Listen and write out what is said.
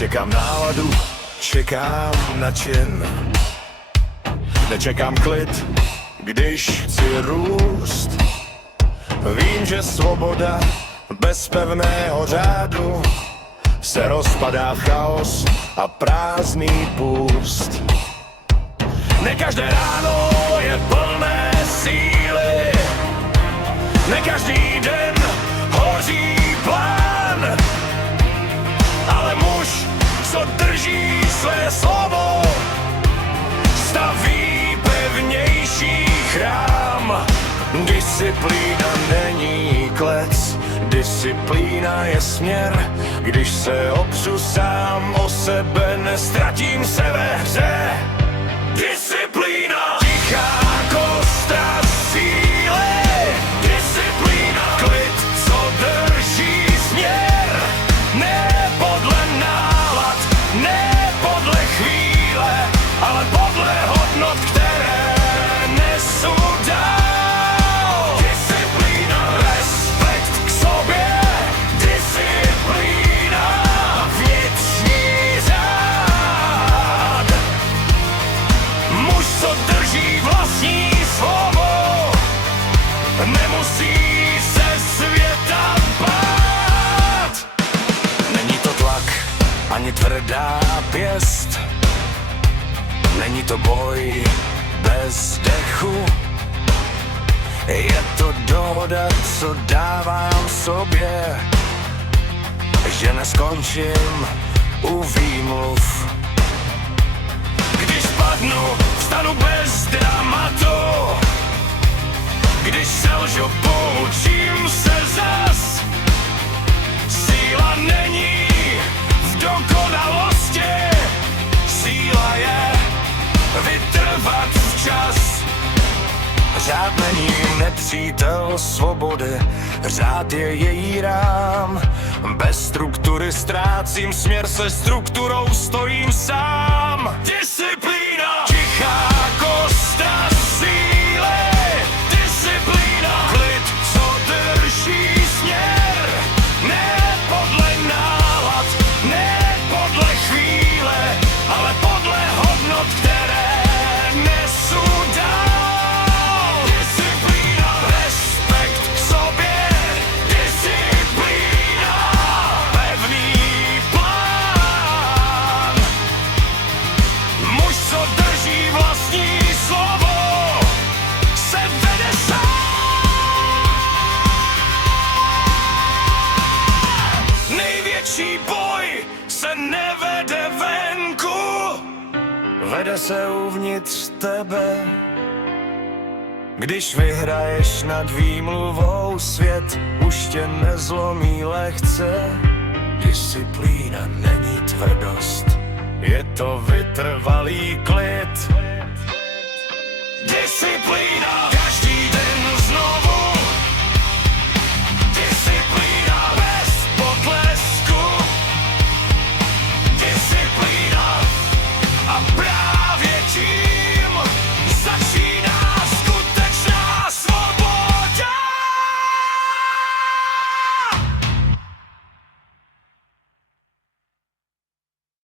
Čekám náladu, čekám na čin. Nečekám klid, když chci růst. Vím, že svoboda bez pevného řádu se rozpadá v chaos a prázdný půst. Ne každé ráno je plné síly, ne každý den hoří plán, ale muž, co drží své slovo, staví pevnější chrám. Disciplína není klec, disciplína je směr. Když se opřu sám o sebe, nestratím se ve hře. Disciplína, tichá kostra síly. Disciplína, klid, co drží směr. Ne podle nálad, ne podle chvíle, ale podle hodnot, které nesu dál. Disciplína, respekt k sobě. Disciplína, vnitřní řád. Muž, co drží vlastní slovo, nemusí se světa bát. Není to tlak, ani tvrdá pěst. Není to boj bez dechu. Je to dohoda, co dávám sobě, že neskončím u výmluv. Když padnu, vstanu bez dramatu. Když selžu, poučím se zas. Síla není v dokonalosti, síla je vytrvat včas. Řád není nepřítel svobody, řád je její rám. Bez struktury ztrácím směr, se strukturou stojím sám. Disciplína, tichá kostra síly. Disciplína, klid, co drží směr. Ne podle nálad, ne podle chvíle, ale podle hodnot, které nesu dál. Disciplína, respekt k sobě. Disciplína, pevný plán. Muž, co drží vlastní slovo, se vede sám. Největší boj se nevede venku, vede se uvnitř tebe. Když vyhraješ nad výmluvou, svět už tě nezlomí lehce. Disciplína není tvrdost, je to vytrvalý klid. Disciplína, každý den